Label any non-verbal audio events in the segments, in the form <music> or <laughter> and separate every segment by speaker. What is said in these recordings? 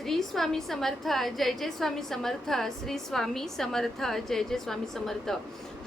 Speaker 1: श्री स्वामी समर्थ जय जय स्वामी समर्थ श्री स्वामी समर्थ जय जय स्वामी समर्थ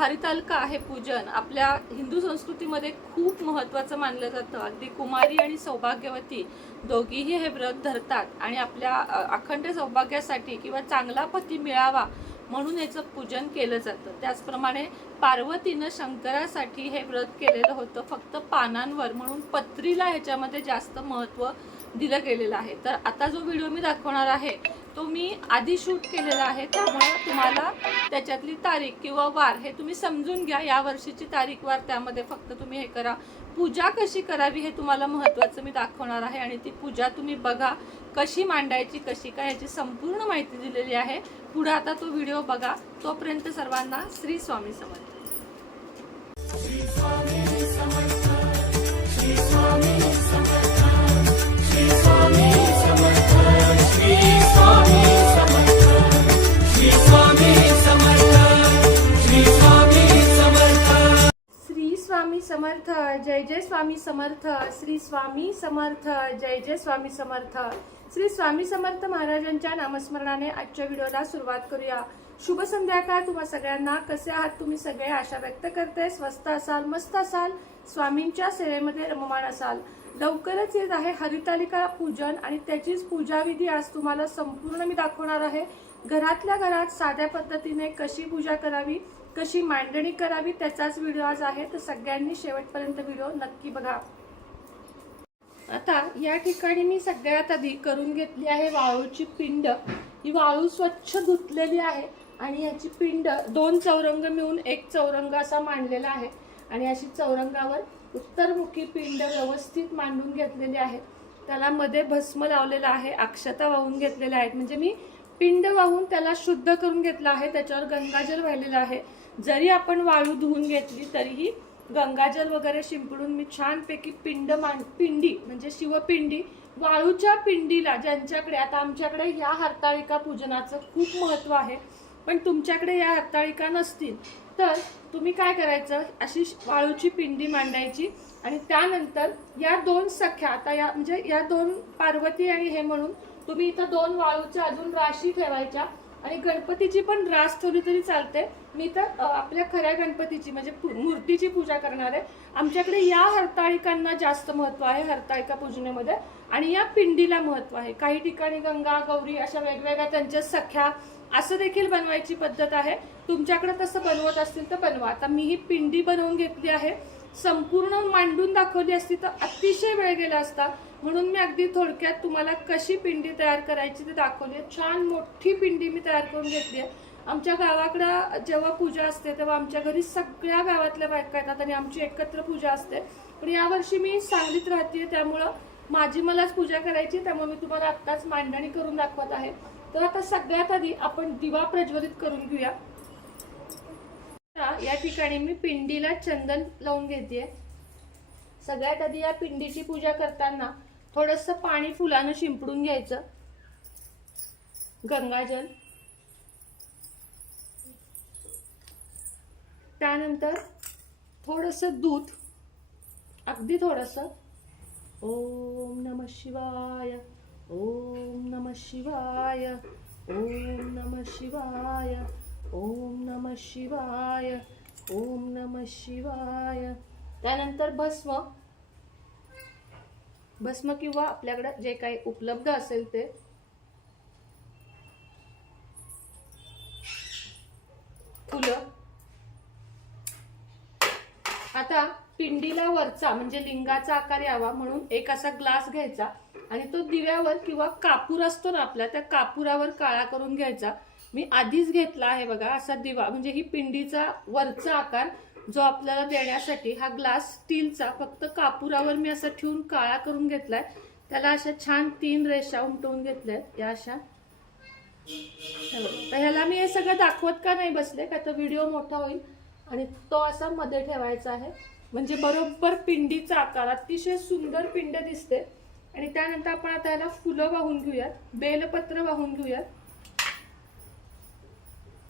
Speaker 1: हरितालका हे पूजन आपल्या हिंदू संस्कृतीमध्ये खूप महत्त्वाचं मानलं जातं अगदी कुमारी आणि सौभाग्यवती दोघीही हे व्रत धरतात आणि आपल्या अखंड सौभाग्यासाठी किंवा चांगला पती मिळावा म्हणून याचं पूजन केलं जातं त्याचप्रमाणे पार्वतीनं शंकरासाठी हे व्रत केलेलं होतं फक्त पानांवर म्हणून पत्रीला ह्याच्यामध्ये जास्त महत्त्व दिलं गेलेलं आहे तर आता जो व्हिडिओ मी दाखवणार आहे तो मी आधी शूट केलेला आहे त्यामुळे तुम्हाला त्याच्यातली तारीख किंवा वार हे तुम्ही समजून घ्या या वर्षीची तारीख वार त्यामध्ये फक्त तुम्ही हे करा पूजा कशी करावी हे तुम्हाला महत्त्वाचं मी दाखवणार आहे आणि ती पूजा तुम्ही बघा कशी मांडायची कशी काय याची संपूर्ण माहिती दिलेली आहे पुढे आता तो व्हिडिओ बघा तोपर्यंत सर्वांना श्री स्वामी समर्थ श्री स्वामी समर्थ श्री स्वामी समर्थ स्वामी समर्थ जय जय स्वामी समर्थ श्री स्वामी समर्थ जय जय स्वामी समर्थ श्री स्वामी समर्थ महाराजांच्या नामस्मरणाने आजच्या व्हिडिओला सुरुवात करूया शुभ संध्याकाळ तुम्हा सगळ्यांना कसे आहात तुम्ही सगळे आशा व्यक्त करते स्वस्त असाल मस्त असाल स्वामींच्या सेवेमध्ये रममाण असाल लवकरच येत आहे हरितालिका पूजन आणि त्याचीच पूजाविधी आज तुम्हाला संपूर्ण मी दाखवणार आहे घरातल्या घरात साध्या पद्धतीने कशी पूजा करावी कशी मांडणी करावी त्याचाच व्हिडिओ आज आहे तर सगळ्यांनी शेवटपर्यंत व्हिडिओ नक्की बघा आता या ठिकाणी मी सगळ्यात आधी करून घेतली आहे वाळूची पिंड ही वाळू स्वच्छ धुतलेली आहे आणि याची पिंड दोन चौरंग मिळून एक चौरंग असा मांडलेला आहे आणि अशी चौरंगावर उत्तरमुखी पिंड व्यवस्थित मांडून घेतलेली आहे त्याला मध्ये भस्म लावलेला आहे अक्षता वाहून घेतलेल्या आहेत म्हणजे मी पिंड वाहून त्याला शुद्ध करून घेतला आहे त्याच्यावर गंगाजल वाहिलेला आहे जरी आपण वाळू धुवून घेतली तरीही गंगाजल वगैरे शिंपडून मी छानपैकी पिंड मांड पिंडी म्हणजे शिवपिंडी वाळूच्या पिंडीला ज्यांच्याकडे आता आमच्याकडे ह्या हरताळिका पूजनाचं खूप महत्त्व आहे पण तुमच्याकडे या हरताळिका नसतील तर तुम्ही काय करायचं अशी वाळूची पिंडी मांडायची आणि त्यानंतर या दोन सख्या आता या म्हणजे या दोन पार्वती आणि हे म्हणून तुम्ही इथं दोन वाळूच्या अजून राशी ठेवायच्या आणि गणपतीची पण रास थोडी तरी चालते मी तर आपल्या खऱ्या गणपतीची म्हणजे मूर्तीची पूजा करणार आहे आमच्याकडे या हरताळिकांना जास्त महत्त्व आहे हरताळिका पूजनेमध्ये आणि या पिंडीला महत्त्व आहे काही ठिकाणी गंगा गौरी अशा वेगवेगळ्या त्यांच्या सख्या असं देखील बनवायची पद्धत आहे तुमच्याकडे तसं बनवत असतील तर बनवा आता मी ही पिंडी बनवून घेतली आहे संपूर्ण मांडून दाखवली असती तर अतिशय वेळ गेला असता म्हणून मी अगदी थोडक्यात तुम्हाला कशी पिंडी तयार करायची ते दाखवली आहे छान मोठी पिंडी मी तयार करून घेतली आहे आमच्या गावाकडं जेव्हा पूजा असते तेव्हा आमच्या घरी सगळ्या गावातल्या बायका येतात आणि आमची एकत्र पूजा असते पण यावर्षी मी सांगलीत राहते त्यामुळं माझी मलाच पूजा करायची त्यामुळे मी तुम्हाला आत्ताच मांडणी करून दाखवत आहे तर आता सगळ्यात आधी आपण दिवा प्रज्वलित करून घेऊया या ठिकाणी मी पिंडीला चंदन लावून घेते सगळ्यात आधी या पिंडीची पूजा करताना थोडंसं पाणी फुलानं शिंपडून घ्यायचं गंगाजल त्यानंतर थोडंसं दूध अगदी थोडंसं ओम नम शिवाय ओम नम शिवाय ओम नम शिवाय ओम नम शिवाय ओम नम शिवाय त्यानंतर भस्म भस्म किंवा आपल्याकडं जे काही उपलब्ध असेल ते फुलं आता पिंडीला वरचा म्हणजे लिंगाचा आकार यावा म्हणून एक असा ग्लास घ्यायचा आणि तो दिव्यावर किंवा कापूर असतो ना आपला त्या कापुरावर काळा करून घ्यायचा मी आधीच घेतला आहे बघा असा दिवा म्हणजे ही पिंडीचा वरचा आकार जो आपल्याला देण्यासाठी हा ग्लास स्टीलचा फक्त कापुरावर मी असा ठेवून काळा करून घेतलाय त्याला अशा छान तीन रेषा उमटवून घेतल्या या अशा तर ह्याला मी हे सगळं दाखवत का नाही बसले का तर व्हिडिओ मोठा होईल आणि तो असा मध्ये ठेवायचा आहे म्हणजे बरोबर पिंडीचा आकार अतिशय सुंदर पिंड दिसते आणि त्यानंतर आपण आता ह्याला फुलं वाहून घेऊयात बेलपत्र वाहून घेऊयात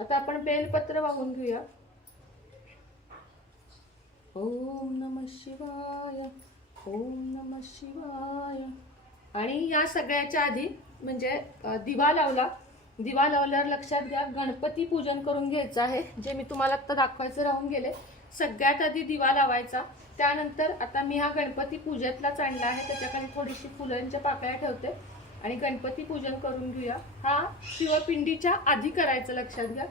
Speaker 1: आता आपण बेलपत्र वाहून घेऊया ओम नम शिवाय ओम नम शिवाय आणि या सगळ्याच्या आधी म्हणजे दिवा लावला दिवा लावल्यावर लक्षात घ्या गणपती पूजन करून घ्यायचं आहे जे मी तुम्हाला आत्ता दाखवायचं राहून गेले सगळ्यात आधी दिवा लावायचा त्यानंतर आता मी हा गणपती पूजेतलाच आणला आहे त्याच्याकडे थोडीशी फुलांच्या पाकळ्या ठेवते आणि गणपती पूजन करून घेऊया हा शिवपिंडीच्या आधी करायचं लक्षात घ्या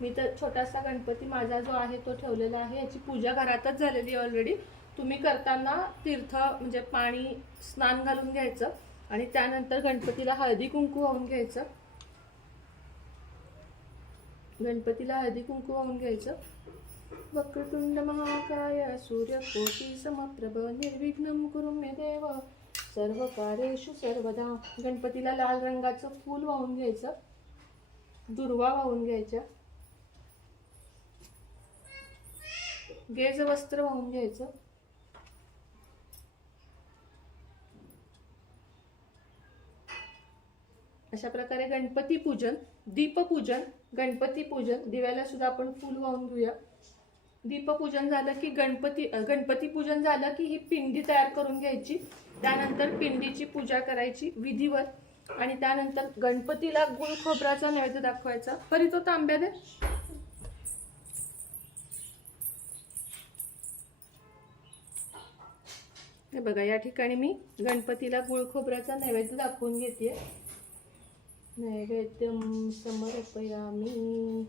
Speaker 1: मी तर छोटासा गणपती माझा जो आहे तो ठेवलेला आहे याची पूजा घरातच झालेली आहे ऑलरेडी तुम्ही करताना तीर्थ म्हणजे पाणी स्नान घालून घ्यायचं आणि त्यानंतर गणपतीला हळदी कुंकू वाहून घ्यायचं गणपतीला हळदी कुंकू वाहून घ्यायचं वक्रतुंड महाकाय सूर्य कोटी समप्रभ निर्विघ्न कुरुमे देव सर्व कार्येशू सर्वदा गणपतीला लाल रंगाचं फूल वाहून घ्यायचं दुर्वा वाहून घ्यायच्या गेज वस्त्र वाहून घ्यायचं अशा प्रकारे गणपती पूजन दीपपूजन गणपती पूजन दिव्याला सुद्धा आपण फूल वाहून घेऊया पूजन झालं की गणपती गणपती पूजन झालं की ही पिंडी तयार करून घ्यायची त्यानंतर पिंडीची पूजा करायची विधीवर आणि त्यानंतर गणपतीला गुळ खोबराचा नैवेद्य दाखवायचा परी तो तांब्या दे हे बघा या ठिकाणी मी गणपतीला गुळ खोबऱ्याचा नैवेद्य दाखवून घेते नैवेद्यम मी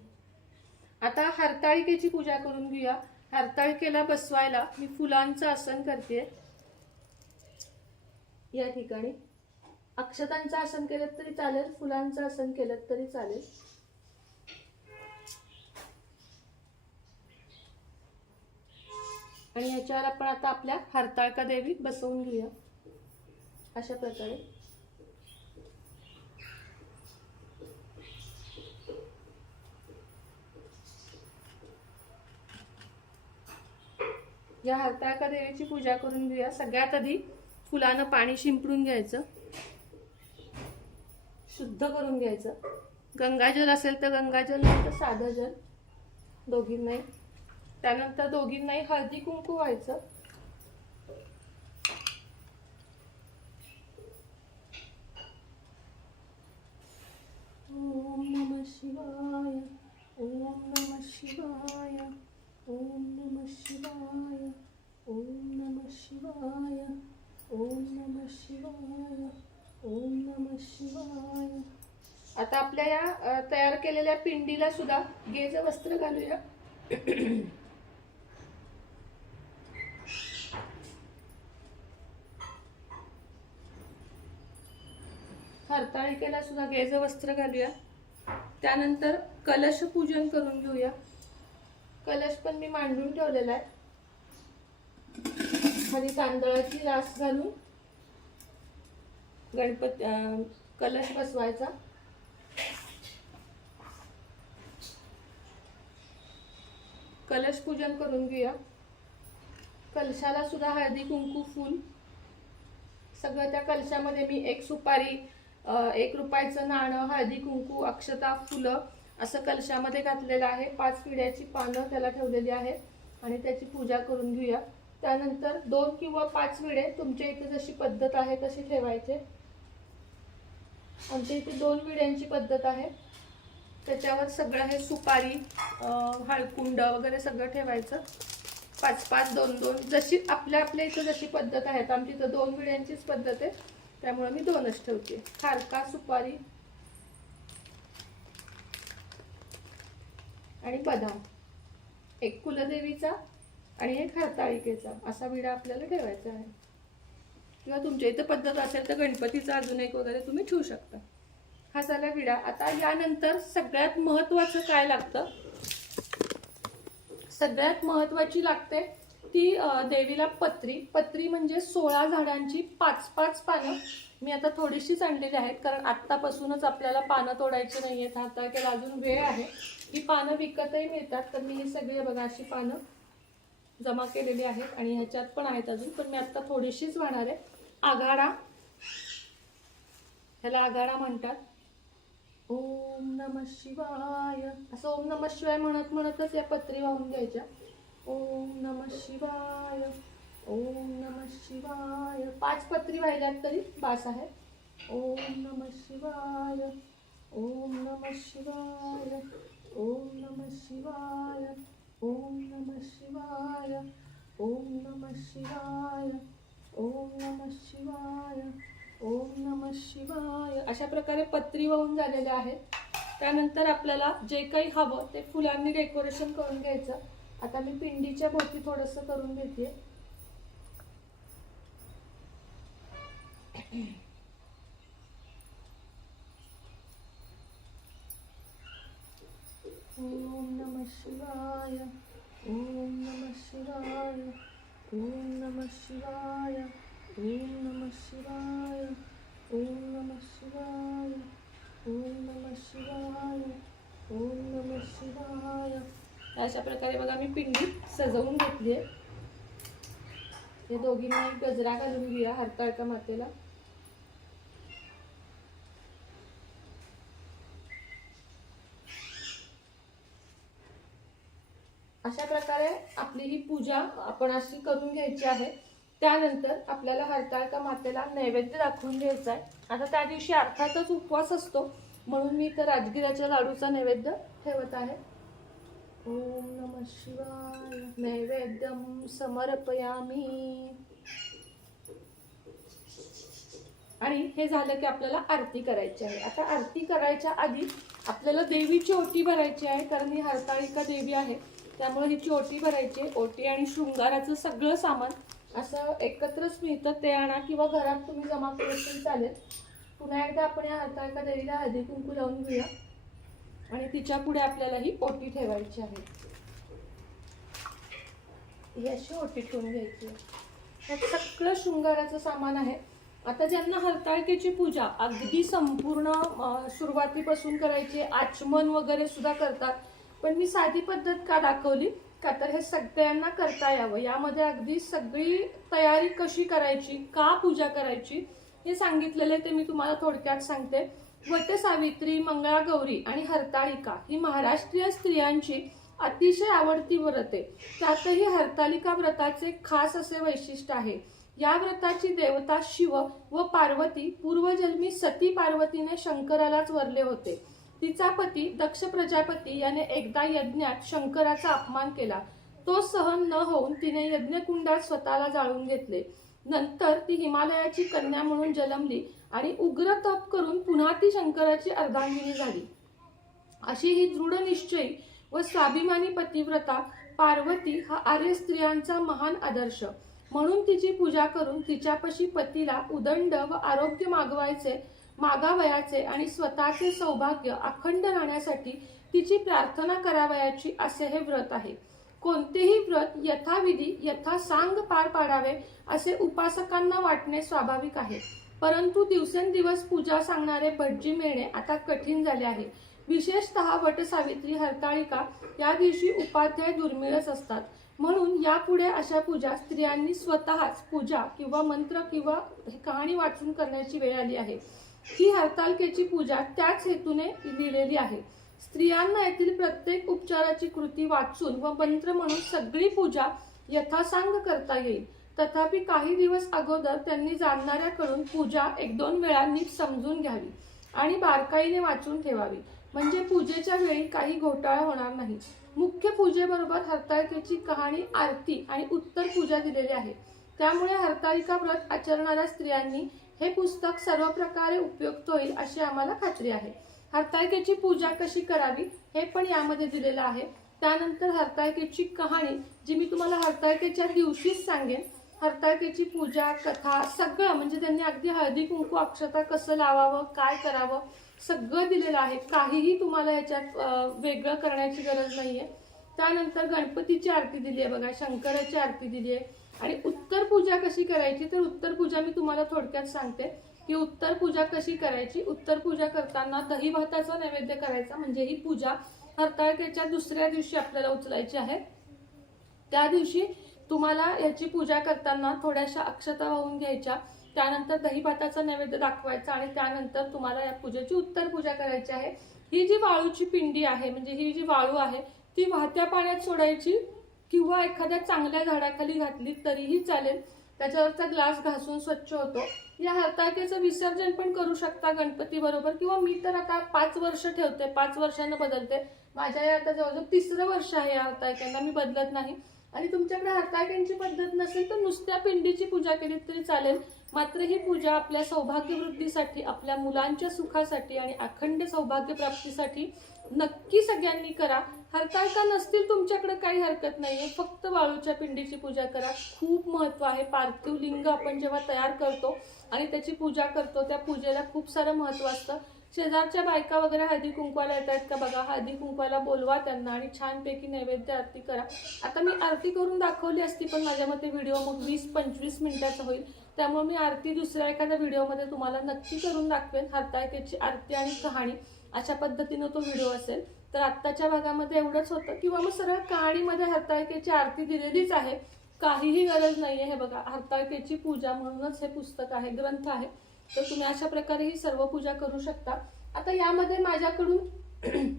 Speaker 1: आता हरताळिकेची पूजा करून घेऊया हरताळिकेला बसवायला मी फुलांचं आसन करते या ठिकाणी अक्षतांचं आसन केलं तरी चालेल फुलांचं आसन केलं तरी चालेल आणि याच्यावर आपण आता आपल्या हरताळका देवी बसवून घेऊया अशा प्रकारे या हरताळका देवीची पूजा करून घेऊया सगळ्यात आधी फुलानं पाणी शिंपडून घ्यायचं शुद्ध करून घ्यायचं गंगाजल असेल तर गंगाजल नाही तर साधं जल दोघींनाही त्यानंतर दोघींनाही हळदी कुंकू व्हायचं ओम नम शिवाय ओम नम शिवाय ओम नम शिवाय ओम नम शिवाय ओम नम शिवाय ओम नम शिवाय आता आपल्या या तयार केलेल्या पिंडीला सुद्धा गेज वस्त्र घालूया हरताळिकेला सुद्धा गेज वस्त्र घालूया त्यानंतर कलश पूजन करून घेऊया कलश पण मी मांडून ठेवलेला आहे खाली तांदळाची रास घालून गणपती कलश बसवायचा कलश पूजन करून घेऊया कलशाला सुद्धा हळदी कुंकू फूल सगळं त्या कलशामध्ये मी एक सुपारी एक रुपयाचं नाणं हळदी कुंकू अक्षता फुलं असं कलशामध्ये घातलेलं आहे पाच पिढ्याची पानं त्याला ठेवलेली आहेत आणि त्याची पूजा करून घेऊया त्यानंतर दोन किंवा पाच विडे तुमच्या इथे जशी पद्धत आहे तशी ठेवायचे आमच्या इथे दोन विड्यांची पद्धत आहे त्याच्यावर सगळं हे सुपारी हळकुंड वगैरे सगळं ठेवायचं पाच पाच दोन दोन जशी आपल्या आपल्या इथं जशी पद्धत आहे आमची इथं दोन विड्यांचीच पद्धत आहे त्यामुळे मी दोनच ठेवते खारका सुपारी आणि बदाम एक कुलदेवीचा आणि एक हाताळिकेचा असा विडा आपल्याला ठेवायचा आहे किंवा तुमच्या इथं पद्धत असेल तर गणपतीचा अजून एक वगैरे तुम्ही ठेवू शकता हा झाला विडा आता यानंतर सगळ्यात महत्त्वाचं काय लागतं सगळ्यात महत्त्वाची लागते ती देवीला पत्री पत्री म्हणजे सोळा झाडांची पाच पाच पानं मी आता थोडीशीच आणलेली आहेत कारण आत्तापासूनच आपल्याला पानं तोडायची नाही आहेत किंवा अजून वेळ आहे ही पानं विकतही मिळतात तर मी ही सगळी बघा अशी पानं जमा केलेली आहेत आणि ह्याच्यात पण आहेत अजून पण मी आत्ता थोडीशीच वाहणार आहे आघाडा ह्याला आघाडा म्हणतात ओम नम शिवाय असं ओम नम शिवाय म्हणत म्हणतच या पत्री वाहून घ्यायच्या ओम नम शिवाय ओम नम शिवाय पाच पत्री वाहिल्यात तरी बास आहे ओम नम शिवाय ओम नम शिवाय ओम नम शिवाय ओम नम शिवाय ओम नम शिवाय ओम नम शिवाय ओम नम शिवाय अशा प्रकारे पत्री वाहून झालेल्या आहेत त्यानंतर आपल्याला जे काही हवं ते फुलांनी डेकोरेशन करून घ्यायचं आता मी पिंडीच्या भोवती थोडंसं करून घेते ओम नम शिवाय ओम नम शिवाय ओम नम शिवाय ओम नम शिवाय ओम नम शिवाय ओम नम शिवाय ओम नम शिवाय अशा प्रकारे बघा मी पिंडी सजवून घेतली आहे हे दोघींना गजरा घालून हरका हरताळका मातेला अशा प्रकारे आपली ही पूजा आपण अशी करून घ्यायची आहे त्यानंतर आपल्याला हरताळका मातेला नैवेद्य दाखवून घ्यायचा आहे आता त्या दिवशी अर्थातच उपवास असतो म्हणून मी तर राजगिराच्या लाडूचा नैवेद्य ठेवत आहे ओम नम शिवाय नैवेद्यम मी आणि हे झालं की आपल्याला आरती करायची आहे आता आरती करायच्या आधी आपल्याला देवीची ओटी भरायची आहे कारण ही हरताळिका देवी आहे त्यामुळे हिची ओटी भरायची ओटी आणि शृंगाराचं सगळं सामान असं एकत्रच मिळतं ते आणा किंवा घरात तुम्ही जमा करून चालेल पुन्हा एकदा आपण या हरताळका एका देवीला हळदी कुंकू लावून घेऊया आणि तिच्या पुढे आपल्याला ही ओटी ठेवायची आहे ही अशी ओटी ठेवून घ्यायची आहे सगळं शृंगाराचं सामान आहे आता ज्यांना हरताळकेची पूजा अगदी संपूर्ण सुरुवातीपासून करायची आचमन वगैरे सुद्धा करतात पण मी साधी पद्धत का दाखवली का तर हे सगळ्यांना करता यावं यामध्ये अगदी सगळी तयारी कशी करायची का पूजा करायची हे सांगितलेले ते मी तुम्हाला थोडक्यात सांगते मंगळा मंगळागौरी आणि हरताळिका ही महाराष्ट्रीय स्त्रियांची अतिशय आवडती व्रत आहे त्यातही हरतालिका व्रताचे खास असे वैशिष्ट्य आहे या व्रताची देवता शिव व पार्वती पूर्वजन्मी सती पार्वतीने शंकरालाच वरले होते तिचा पती दक्ष प्रजापती याने एकदा यज्ञात शंकराचा अपमान केला तो सहन न होऊन तिने यज्ञकुंडात स्वतःला जाळून घेतले नंतर ती हिमालयाची कन्या म्हणून जन्मली आणि उग्र तप करून पुन्हा ती शंकराची अर्धांगिनी झाली अशी ही दृढ निश्चय व स्वाभिमानी पतिव्रता पार्वती हा आर्य स्त्रियांचा महान आदर्श म्हणून तिची पूजा करून तिच्यापाशी पतीला उदंड व आरोग्य मागवायचे मागावयाचे आणि स्वतःचे सौभाग्य अखंड राहण्यासाठी तिची प्रार्थना करावयाची असे हे व्रत आहे कोणतेही व्रत यथाविधी यथा सांग पार पाडावे असे उपासकांना वाटणे स्वाभाविक आहे परंतु दिवसेंदिवस पूजा सांगणारे भटजी मिळणे आता कठीण झाले आहे विशेषत वटसावित्री हरताळिका या दिवशी उपाध्याय दुर्मिळच असतात म्हणून यापुढे अशा पूजा स्त्रियांनी स्वतःच पूजा किंवा मंत्र किंवा कहाणी वाचून करण्याची वेळ आली आहे ही हरतालकेची पूजा त्याच हेतूने दिलेली आहे स्त्रियांना येथील प्रत्येक उपचाराची कृती वाचून व मंत्र म्हणून सगळी पूजा यथासांग करता येईल तथापि काही दिवस अगोदर त्यांनी जाणणाऱ्याकडून पूजा एक दोन वेळा नीट समजून घ्यावी आणि बारकाईने वाचून ठेवावी म्हणजे पूजेच्या वेळी काही घोटाळा होणार नाही मुख्य पूजेबरोबर हरतालिकेची कहाणी आरती आणि उत्तर पूजा दिलेली आहे त्यामुळे हरतालिका व्रत आचरणाऱ्या स्त्रियांनी हे पुस्तक सर्व प्रकारे उपयुक्त होईल अशी आम्हाला खात्री आहे हरताळकेची पूजा कशी करावी हे पण यामध्ये दिलेलं आहे त्यानंतर हरताळकेची कहाणी जी मी तुम्हाला हरताळकेच्या दिवशीच सांगेन हरताळकेची पूजा कथा सगळं म्हणजे त्यांनी अगदी हळदी कुंकू अक्षता कसं लावावं काय करावं सगळं दिलेलं आहे काहीही तुम्हाला ह्याच्यात वेगळं करण्याची गरज नाही आहे त्यानंतर गणपतीची आरती दिली आहे बघा शंकराची आरती दिली आहे आणि उत्तर पूजा कशी करायची तर उत्तर पूजा मी तुम्हाला थोडक्यात सांगते की उत्तर पूजा कशी करायची उत्तर पूजा करताना दही भाताचा नैवेद्य करायचा म्हणजे ही पूजा हरताळतेच्या दुसऱ्या दिवशी आपल्याला उचलायची आहे त्या दिवशी तुम्हाला याची पूजा करताना थोड्याशा अक्षता वाहून घ्यायच्या त्यानंतर दही भाताचा नैवेद्य दाखवायचा आणि त्यानंतर तुम्हाला या पूजेची उत्तर पूजा करायची आहे ही जी वाळूची पिंडी आहे म्हणजे ही जी वाळू आहे ती वाहत्या पाण्यात सोडायची किंवा एखाद्या चांगल्या झाडाखाली घातली तरीही चालेल त्याच्यावरचा ग्लास घासून स्वच्छ होतो या हरताळक्याचं विसर्जन पण करू शकता गणपती बरोबर किंवा मी तर आता पाच वर्ष ठेवते पाच वर्षांना बदलते माझ्या आता जवळजवळ तिसरं वर्ष आहे या हरताळक्यांना मी बदलत नाही आणि तुमच्याकडे हाताळ्यांची पद्धत नसेल तर नुसत्या पिंडीची पूजा केली तरी चालेल मात्र ही पूजा आपल्या सौभाग्यवृद्धीसाठी आपल्या मुलांच्या सुखासाठी आणि अखंड सौभाग्य प्राप्तीसाठी नक्की सगळ्यांनी करा का नसतील तुमच्याकडे काही हरकत नाहीये फक्त वाळूच्या पिंडीची पूजा करा खूप महत्व आहे पार्थिव लिंग आपण जेव्हा तयार करतो आणि त्याची पूजा करतो त्या पूजेला खूप सारं महत्व असतं शेजारच्या बायका वगैरे हळदी कुंकवाला येतात का बघा हळदी कुंकवाला बोलवा त्यांना आणि छानपैकी नैवेद्य आरती करा आता मी आरती करून दाखवली असती पण माझ्या मते व्हिडिओ मग वीस पंचवीस मिनिटाचा होईल त्यामुळे मी आरती दुसऱ्या एखाद्या व्हिडिओमध्ये तुम्हाला नक्की करून दाखवेन हरताळकेची आरती आणि कहाणी अशा पद्धतीनं तो व्हिडिओ असेल तर आत्ताच्या भागामध्ये एवढंच होतं किंवा मग सरळ कहाणीमध्ये हरतायकेची आरती दिलेलीच आहे काहीही गरज नाही आहे हे बघा हरतायकेची पूजा म्हणूनच हे पुस्तक आहे ग्रंथ आहे तर तुम्ही अशा प्रकारे ही सर्व पूजा करू शकता आता यामध्ये माझ्याकडून <clears throat>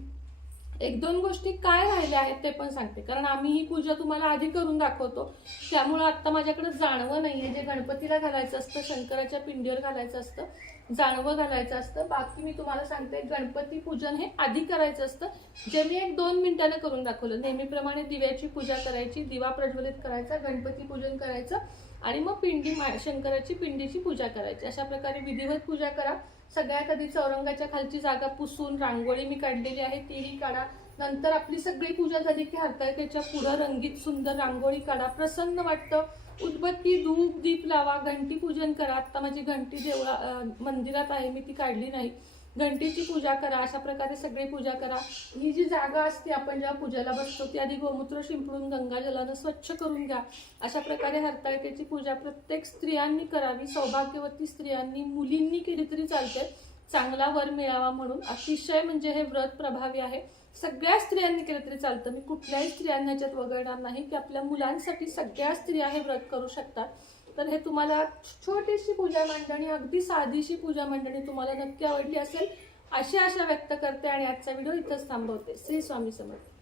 Speaker 1: एक दोन गोष्टी काय राहिल्या आहेत ते पण सांगते कारण आम्ही ही पूजा तुम्हाला आधी करून दाखवतो त्यामुळं आत्ता माझ्याकडे जाणवं नाही आहे जे गणपतीला घालायचं असतं शंकराच्या पिंडीवर घालायचं असतं जाणवं घालायचं असतं बाकी मी तुम्हाला सांगते गणपती पूजन हे आधी करायचं असतं जे मी एक दोन मिनिटानं करून दाखवलं नेहमीप्रमाणे दिव्याची पूजा करायची दिवा प्रज्वलित करायचा गणपती पूजन करायचं आणि मग पिंडी शंकराची पिंडीची पूजा करायची अशा प्रकारे विधिवत पूजा करा सगळ्या कधी चौरंगाच्या खालची जागा पुसून रांगोळी मी काढलेली आहे तीही काढा नंतर आपली सगळी पूजा झाली की हरताळ त्याच्या पुढं रंगीत सुंदर रांगोळी काढा प्रसन्न वाटतं उदबत्ती धूप दीप लावा घंटी पूजन करा आत्ता माझी घंटी देवळा मंदिरात आहे मी ती काढली नाही घंटीची पूजा करा अशा प्रकारे सगळी पूजा करा ही जी जागा असते आपण जेव्हा पूजेला बसतो ती आधी गोमूत्र शिंपडून गंगाजलानं स्वच्छ करून घ्या अशा प्रकारे हरताळकेची पूजा प्रत्येक स्त्रियांनी करावी सौभाग्यवती स्त्रियांनी मुलींनी केली तरी चालते चांगला वर मिळावा म्हणून अतिशय म्हणजे हे व्रत प्रभावी आहे सगळ्या स्त्रियांनी केलं तरी चालतं मी कुठल्याही स्त्रियांना याच्यात वगळणार नाही की आपल्या मुलांसाठी सगळ्या स्त्रिया हे व्रत करू शकतात तर हे तुम्हाला छोटीशी पूजा मांडणी अगदी साधीशी पूजा मांडणी तुम्हाला नक्की आवडली असेल अशी आशा व्यक्त करते आणि आजचा व्हिडिओ इथंच थांबवते श्री स्वामी समर्थ